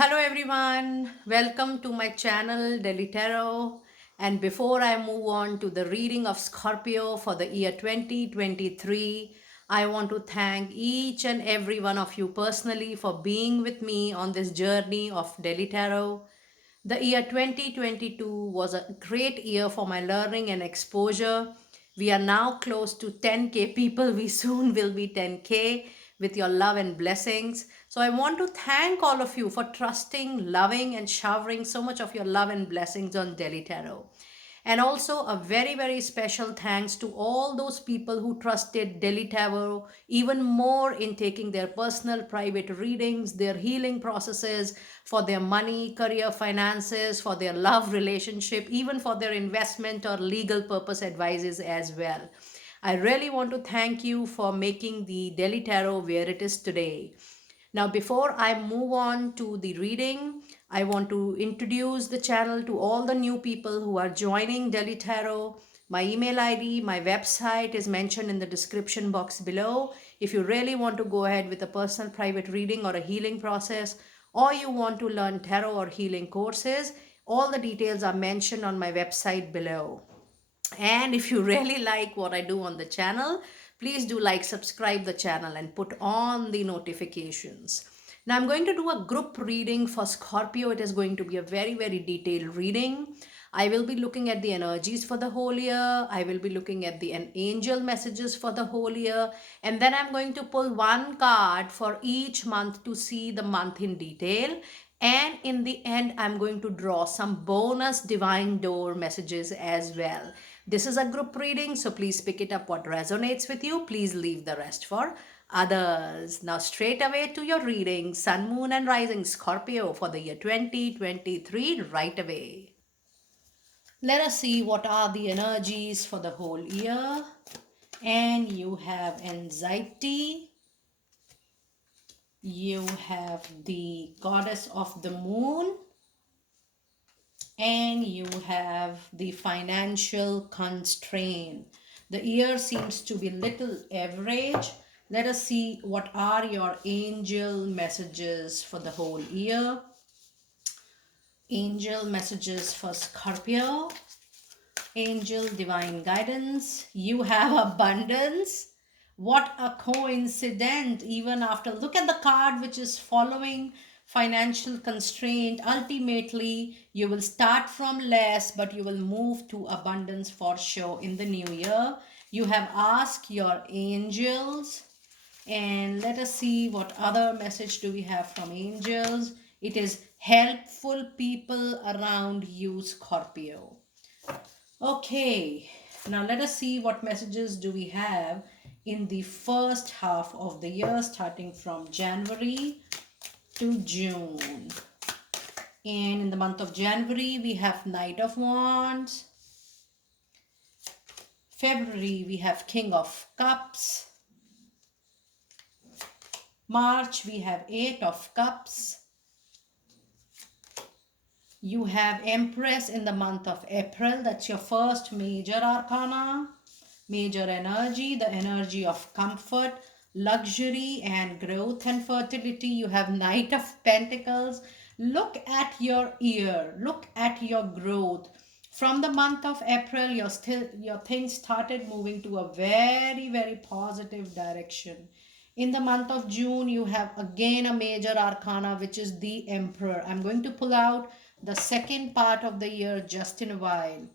Hello everyone, welcome to my channel Delhi Tarot. And before I move on to the reading of Scorpio for the year 2023, I want to thank each and every one of you personally for being with me on this journey of Delhi Tarot. The year 2022 was a great year for my learning and exposure. We are now close to 10K people. We soon will be 10K with your love and blessings. So I want to thank all of you for trusting, loving, and showering so much of your love and blessings on Delhi Tarot. And also a very, very special thanks to all those people who trusted Delhi Tarot even more in taking their personal private readings, their healing processes for their money, career, finances, for their love relationship, even for their investment or legal purpose advices as well. I really want to thank you for making the Delhi Tarot where it is today. Now, before I move on to the reading, I want to introduce the channel to all the new people who are joining Delhi Tarot. My email ID, my website is mentioned in the description box below. If you really want to go ahead with a personal private reading or a healing process, or you want to learn tarot or healing courses, all the details are mentioned on my website below. And if you really like what I do on the channel, please do like, subscribe the channel and put on the notifications. Now I'm going to do a group reading for Scorpio. It is going to be a very, very detailed reading. I will be looking at the energies for the whole year. I will be looking at the angel messages for the whole year. And then I'm going to pull one card for each month to see the month in detail. And in the end, I'm going to draw some bonus divine door messages as well. This is a group reading, so please pick it up what resonates with you. Please leave the rest for others. Now, straight away to your reading, Sun, Moon, and Rising Scorpio for the year 2023, right away. Let us see what are the energies for the whole year. And you have anxiety. You have the goddess of the moon. And you have the financial constraint. The year seems to be little average. Let us see what are your angel messages for the whole year. Angel messages for Scorpio. Angel divine guidance. You have abundance. What a coincidence. Even after, look at the card which is following financial constraint. Ultimately, you will start from less, but you will move to abundance for sure in the new year. You have asked your angels, and let us see what other message do we have from angels. It is helpful people around you, Scorpio. Okay, now let us see what messages do we have in the first half of the year, starting from January to June. And in the month of January, we have Knight of Wands. February, we have King of Cups. March, we have Eight of Cups. You have Empress in the month of April. That's your first major arcana. Major energy, the energy of comfort, luxury, and growth and fertility. You have Knight of Pentacles. Look at your year. Look at your growth. From the month of April, your things started moving to a very, very positive direction. In the month of June, you have again a major arcana, which is the Emperor. I'm going to pull out the second part of the year just in a while.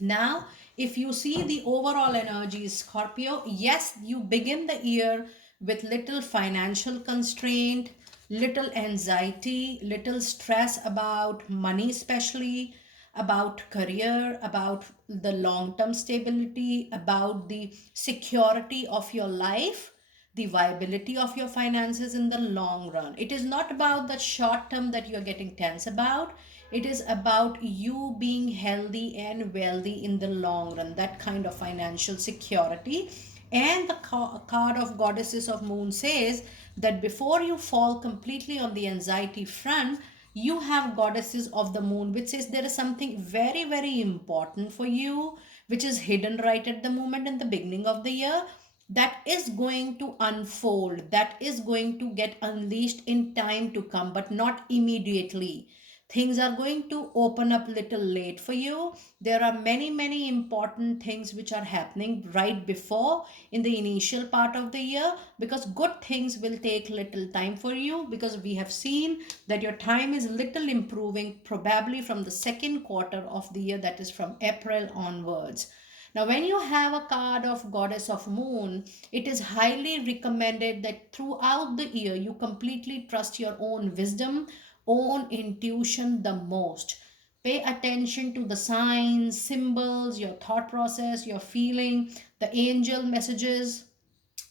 Now, if you see the overall energy, Scorpio, yes, you begin the year with little financial constraint, little anxiety, little stress about money, especially about career, about the long-term stability, about the security of your life, the viability of your finances in the long run. It is not about the short term that you're getting tense about. It is about you being healthy and wealthy in the long run, that kind of financial security. And the card of Goddesses of Moon says that before you fall completely on the anxiety front, you have Goddesses of the Moon, which says there is something very, very important for you, which is hidden right at the moment in the beginning of the year. that is going to unfold, that is going to get unleashed in time to come, but not immediately. Things are going to open up little late for you. There are many, many important things which are happening right before in the initial part of the year, because good things will take little time for you, because we have seen that your time is little improving probably from the second quarter of the year, that is from April onwards. Now, when you have a card of Goddess of Moon, it is highly recommended that throughout the year you completely trust your own wisdom, own intuition the most. Pay attention to the signs, symbols, your thought process, your feeling, the angel messages,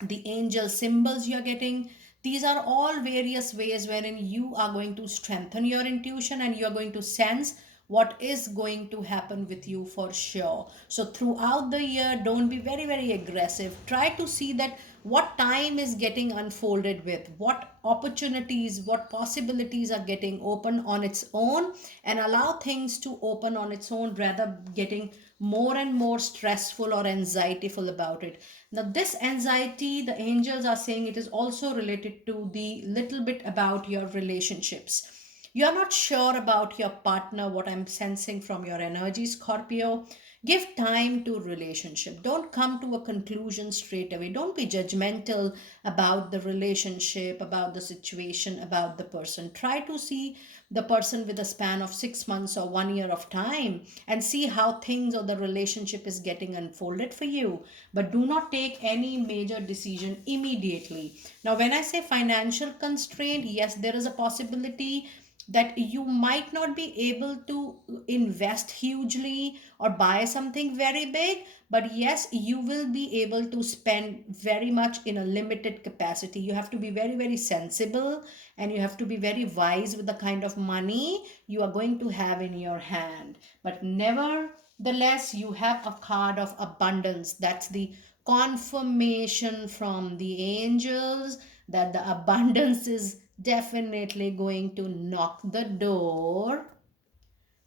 the angel symbols you're getting. These are all various ways wherein you are going to strengthen your intuition and you're going to sense what is going to happen with you for sure. So throughout the year, don't be very, very aggressive. Try to see that what time is getting unfolded with, what opportunities, what possibilities are getting open on its own, and allow things to open on its own rather getting more and more stressful or anxietyful about it. Now, this anxiety, the angels are saying it is also related to the little bit about your relationships. You're not sure about your partner, what I'm sensing from your energy, Scorpio. Give time to relationship. Don't come to a conclusion straight away. Don't be judgmental about the relationship, about the situation, about the person. Try to see the person with a span of 6 months or 1 year of time and see how things or the relationship is getting unfolded for you. But do not take any major decision immediately. Now, when I say financial constraint, yes, there is a possibility that you might not be able to invest hugely or buy something very big, but yes, you will be able to spend very much in a limited capacity. You have to be very, very sensible, and you have to be very wise with the kind of money you are going to have in your hand. But nevertheless, you have a card of abundance. That's the confirmation from the angels that the abundance is definitely going to knock the door.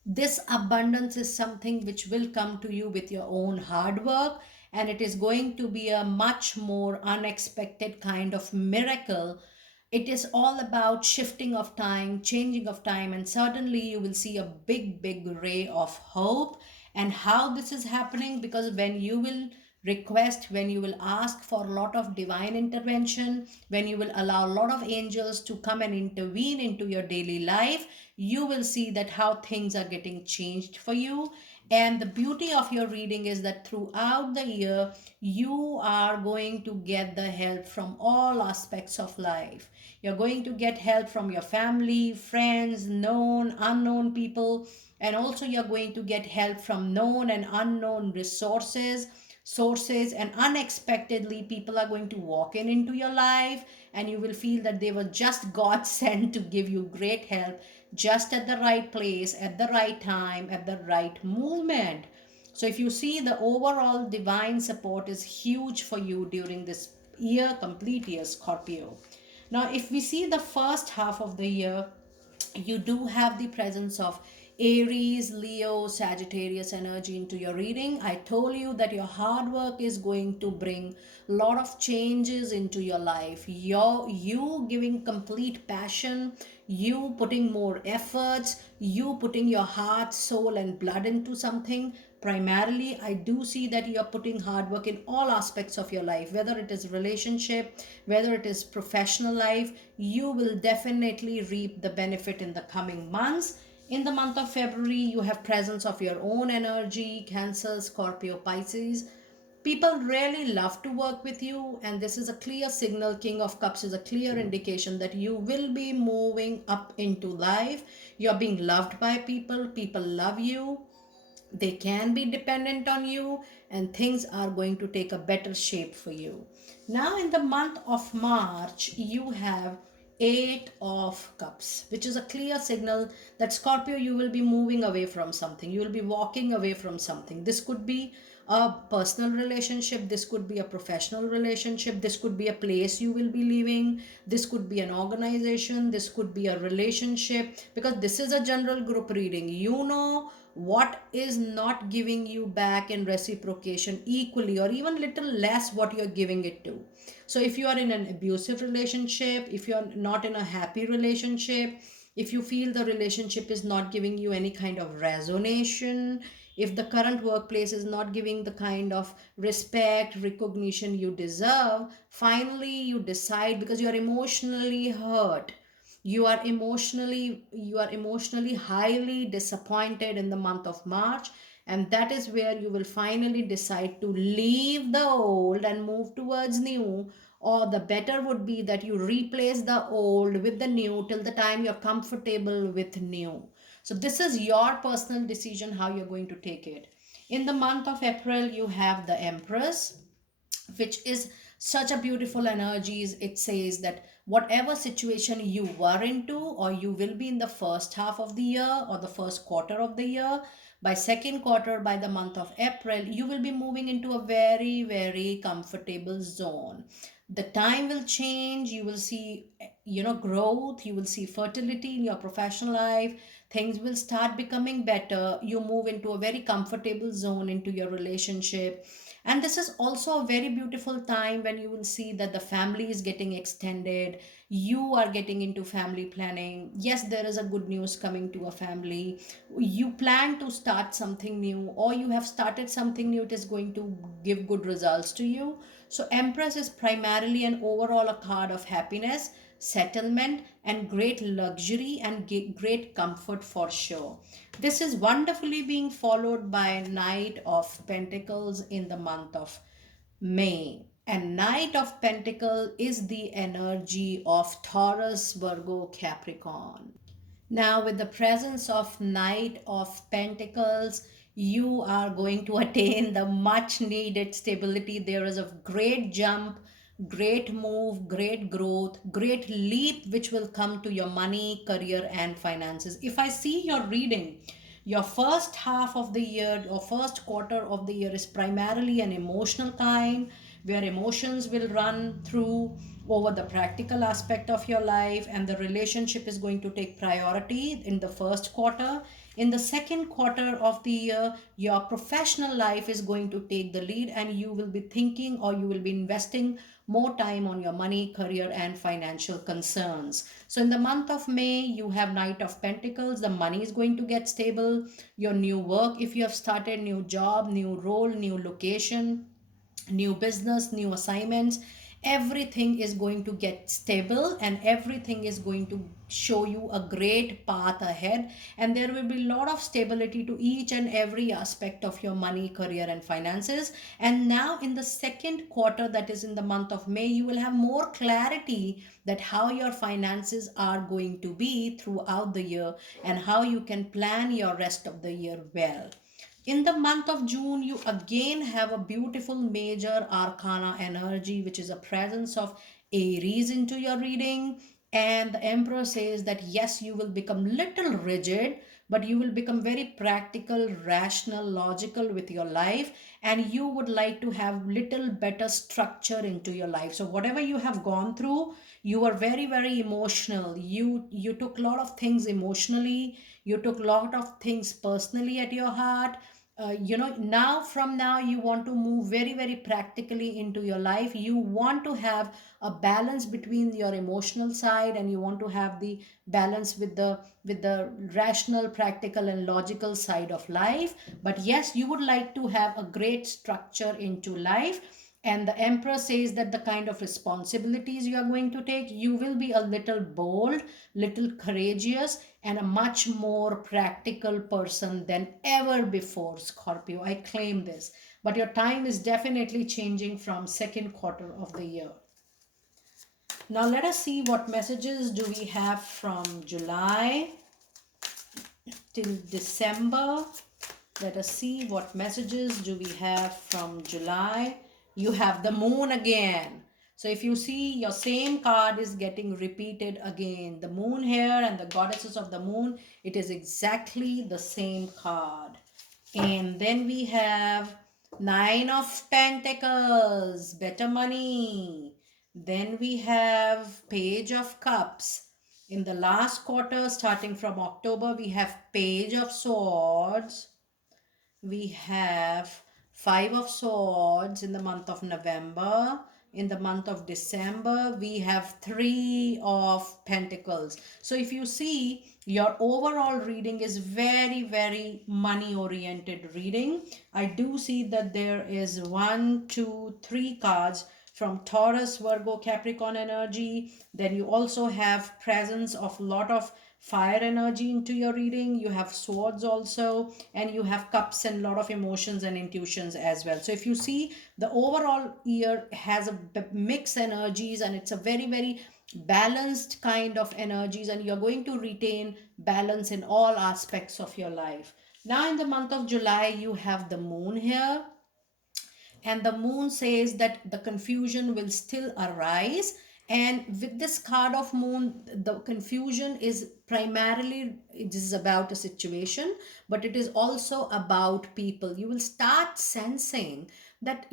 This abundance is something which will come to you with your own hard work, and it is going to be a much more unexpected kind of miracle. It is all about shifting of time, changing of time, and suddenly you will see a big, big ray of hope. And how this is happening, because when you will request, when you will ask for a lot of divine intervention, when you will allow a lot of angels to come and intervene into your daily life, you will see that how things are getting changed for you. And the beauty of your reading is that throughout the year, you are going to get the help from all aspects of life. You're going to get help from your family, friends, known, unknown people, and also you're going to get help from known and unknown sources, and unexpectedly people are going to walk in into your life, and you will feel that they were just God sent to give you great help, just at the right place, at the right time, at the right movement. So if you see, the overall divine support is huge for you during this year, complete year, Scorpio. Now, if we see the first half of the year, you do have the presence of Aries, Leo, Sagittarius energy into your reading. I told you that your hard work is going to bring a lot of changes into your life. You giving complete passion, you putting more efforts, you putting your heart, soul, and blood into something. Primarily, I do see that you are putting hard work in all aspects of your life, whether it is relationship, whether it is professional life. You will definitely reap the benefit in the coming months. In the month of February, you have presence of your own energy, Cancer, Scorpio, Pisces. People really love to work with you, and this is a clear signal. King of Cups is a clear indication that you will be moving up into life. You're being loved by people, people love you, they can be dependent on you, and things are going to take a better shape for you. Now, in the month of March, you have Eight of Cups, which is a clear signal that Scorpio, you will be moving away from something, you will be walking away from something. This could be a personal relationship, this could be a professional relationship, this could be a place you will be leaving, this could be an organization, this could be a relationship, because this is a general group reading. You know what is not giving you back in reciprocation equally, or even little less what you're giving it to. So if you are in an abusive relationship, if you're not in a happy relationship, if you feel the relationship is not giving you any kind of resonation, if the current workplace is not giving the kind of respect, recognition you deserve, finally you decide, because you are emotionally hurt, you are emotionally highly disappointed in the month of March, and that is where you will finally decide to leave the old and move towards new. Or the better would be that you replace the old with the new till the time you're comfortable with new. So this is your personal decision how you're going to take it. In the month of April, you have the Empress, which is such a beautiful energies. It says that whatever situation you were into, or you will be in the first half of the year or the first quarter of the year, by second quarter, by the month of April, you will be moving into a very, very comfortable zone. The time will change. You will see, growth. You will see fertility in your professional life. Things will start becoming better. You move into a very comfortable zone into your relationship. And this is also a very beautiful time when you will see that the family is getting extended. You are getting into family planning. Yes, there is a good news coming to a family. You plan to start something new, or you have started something new. It is going to give good results to you. So Empress is primarily and overall a card of happiness, settlement, and great luxury and great comfort for sure. This is wonderfully being followed by Knight of Pentacles in the month of May. And Knight of Pentacle is the energy of Taurus, Virgo, Capricorn. Now, with the presence of Knight of Pentacles, you are going to attain the much needed stability. There is a great jump, great move, great growth, great leap which will come to your money, career, and finances. If I see your reading, your first half of the year or first quarter of the year is primarily an emotional kind, where emotions will run through over the practical aspect of your life, and the relationship is going to take priority in the first quarter. In the second quarter of the year, your professional life is going to take the lead, and you will be thinking, or you will be investing more time on your money, career, and financial concerns. So in the month of May, you have Knight of Pentacles. The money is going to get stable. Your new work, if you have started new job, new role, new location, new business, new assignments, everything is going to get stable, and everything is going to show you a great path ahead, and there will be a lot of stability to each and every aspect of your money, career, and finances. And now in the second quarter, that is in the month of May, you will have more clarity that how your finances are going to be throughout the year, and how you can plan your rest of the year well. In the month of June, you again have a beautiful major arcana energy, which is a presence of Aries into your reading. And the Emperor says that yes, you will become little rigid, but you will become very practical, rational, logical with your life, and you would like to have little better structure into your life. So whatever you have gone through, you are very, very emotional. You took a lot of things emotionally, you took a lot of things personally at your heart. Now from now you want to move very, very practically into your life. You want to have a balance between your emotional side, and you want to have the balance with the rational, practical, and logical side of life. But yes, you would like to have a great structure into life, and the Emperor says that the kind of responsibilities you are going to take, you will be a little bold, little courageous, and a much more practical person than ever before, Scorpio. I claim this. But your time is definitely changing from second quarter of the year. Now let us see what messages do we have from July till December. Let us see what messages do we have from July. You have the moon again. So if you see, your same card is getting repeated again. The moon here and the goddesses of the moon, it is exactly the same card. And then we have Nine of Pentacles, better money. Then we have Page of Cups. In the last quarter, starting from October, we have Page of Swords. We have Five of Swords in the month of November. In the month of December, we have Three of Pentacles. So if you see, your overall reading is very, very money oriented reading. I do see that there is one, two, three cards from Taurus, Virgo, Capricorn energy. Then you also have presence of lot of fire energy into your reading. You have swords also, and you have cups and lot of emotions and intuitions as well. So if you see, the overall year has a mix energies, and it's a very, very balanced kind of energies, and you're going to retain balance in all aspects of your life. Now in the month of July, you have the moon here, and the moon says that the confusion will still arise. And with this card of moon, the confusion is primarily, it is about a situation, but it is also about people. You will start sensing that,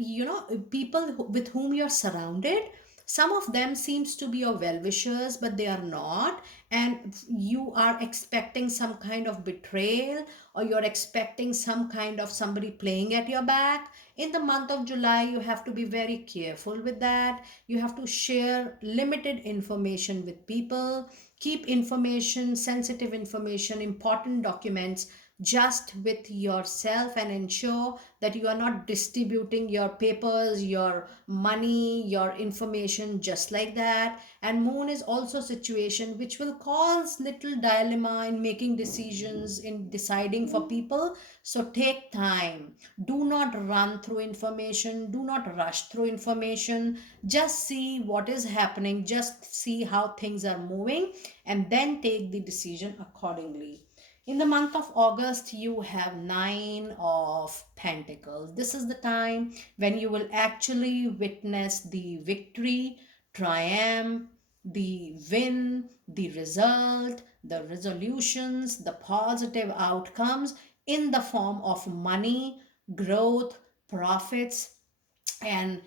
people with whom you're surrounded, some of them seems to be your well-wishers, but they are not. And you are expecting some kind of betrayal, or you're expecting some kind of somebody playing at your back. In the month of July, you have to be very careful with that. You have to share limited information with people. Keep information, sensitive information, important documents just with yourself, and ensure that you are not distributing your papers, your money, your information just like that. And moon is also a situation which will cause little dilemma in making decisions, in deciding for people. So take time. Do not run through information. Do not rush through information. Just see what is happening. Just see how things are moving, and then take the decision accordingly. In the month of August, you have Nine of Pentacles. This is the time when you will actually witness the victory, triumph, the win, the result, the resolutions, the positive outcomes in the form of money, growth, profits, and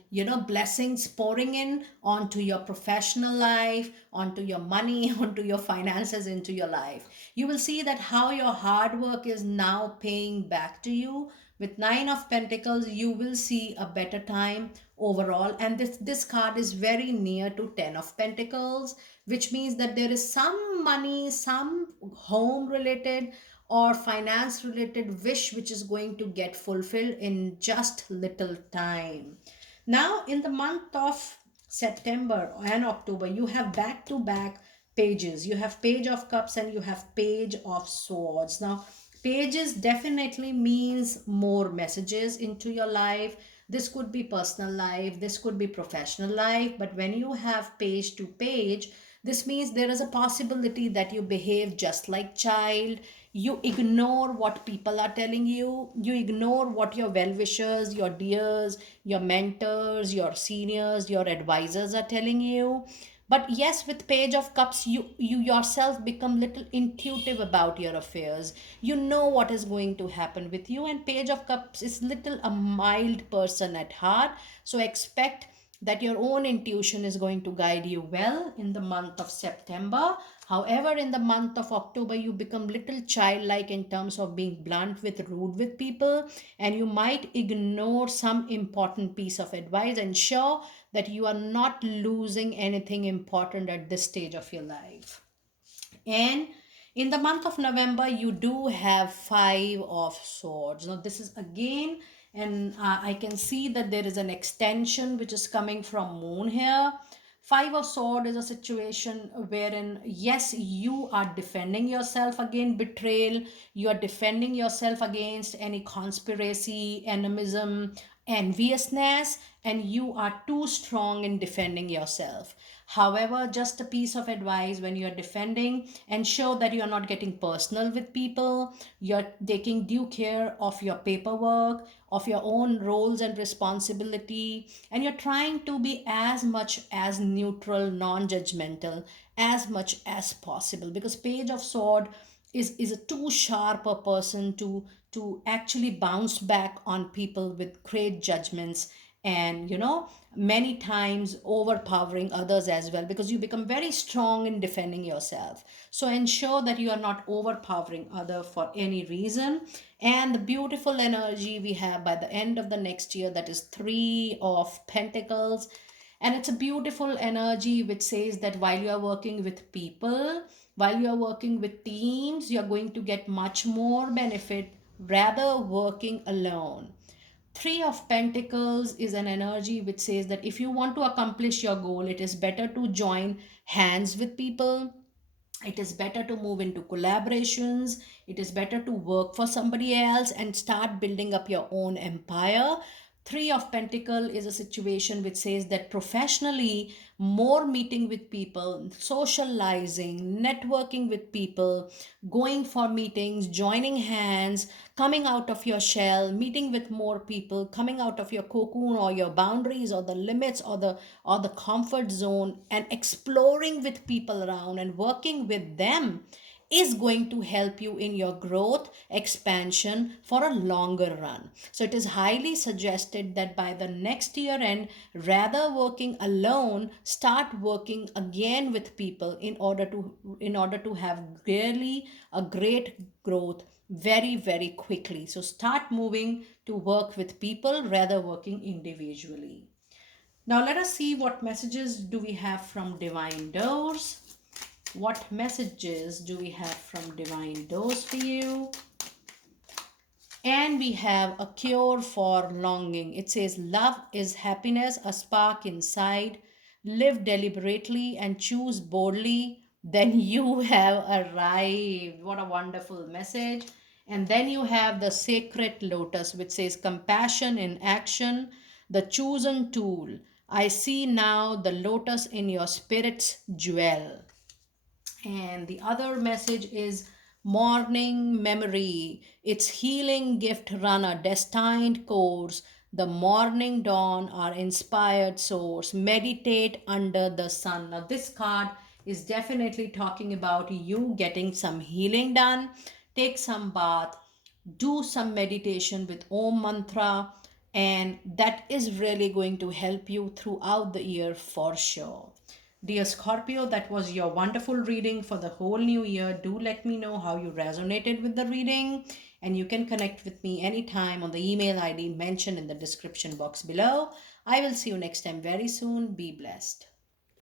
blessings pouring in onto your professional life, onto your money, onto your finances, into your life. You will see that how your hard work is now paying back to you. With Nine of Pentacles, you will see a better time overall. And this card is very near to Ten of Pentacles, which means that there is some money, some home related or finance related wish which is going to get fulfilled in just little time. Now in the month of September and October, you have back to back pages. You have Page of Cups and you have Page of Swords. Now pages definitely means more messages into your life. This could be personal life, this could be professional life, but when you have page to page, this means there is a possibility that you behave just like child. You ignore what people are telling you. You ignore what your well-wishers, your dears, your mentors, your seniors, your advisors are telling you. But yes, with Page of Cups, you yourself become little intuitive about your affairs. You know what is going to happen with you. And Page of Cups is little a mild person at heart. So expect that your own intuition is going to guide you well in the month of September. However, in the month of October, you become little childlike in terms of being blunt with rude with people, and you might ignore some important piece of advice. Ensure that you are not losing anything important at this stage of your life. And in the month of November, you do have Five of Swords. Now, this is again, and I can see that there is an extension which is coming from Moon here. Five of Sword is a situation wherein, yes, you are defending yourself against betrayal. You are defending yourself against any conspiracy, animism, enviousness, and you are too strong in defending yourself. However, just a piece of advice: when you're defending, ensure that you're not getting personal with people. You're taking due care of your paperwork, of your own roles and responsibility, and you're trying to be as much as neutral, non judgmental as much as possible. Because Page of Sword is a too sharp a person to actually bounce back on people with great judgments, and many times overpowering others as well, because you become very strong in defending yourself. So ensure that you are not overpowering other for any reason. And the beautiful energy we have by the end of the next year, that is 3 of Pentacles. And it's a beautiful energy which says that while you are working with people, while you are working with teams, you're going to get much more benefit rather working alone. 3 of Pentacles is an energy which says that if you want to accomplish your goal, it is better to join hands with people. It is better to move into collaborations. It is better to work for somebody else and start building up your own empire. 3 of Pentacle is a situation which says that professionally, more meeting with people, socializing, networking with people, going for meetings, joining hands, coming out of your shell, meeting with more people, coming out of your cocoon or your boundaries or the limits or the comfort zone, and exploring with people around and working with them is going to help you in your growth expansion for a longer run. So it is highly suggested that by the next year end, rather working alone, start working again with people in order to have really a great growth very very quickly. So start moving to work with people rather working individually. Now let us see what messages do we have from Divine Doors. What messages do we have from Divine Doors for you? And we have a cure for longing. It says, love is happiness, a spark inside. Live deliberately and choose boldly. Then you have arrived. What a wonderful message. And then you have the sacred lotus, which says, compassion in action, the chosen tool. I see now the lotus in your spirit's jewel. And the other message is morning memory. It's healing gift runner, destined course. The morning dawn, our inspired source. Meditate under the sun. Now, this card is definitely talking about you getting some healing done. Take some bath, do some meditation with Om mantra, and that is really going to help you throughout the year for sure. Dear Scorpio, that was your wonderful reading for the whole new year. Do let me know how you resonated with the reading, and you can connect with me anytime on the email ID mentioned in the description box below. I will see you next time very soon. Be blessed.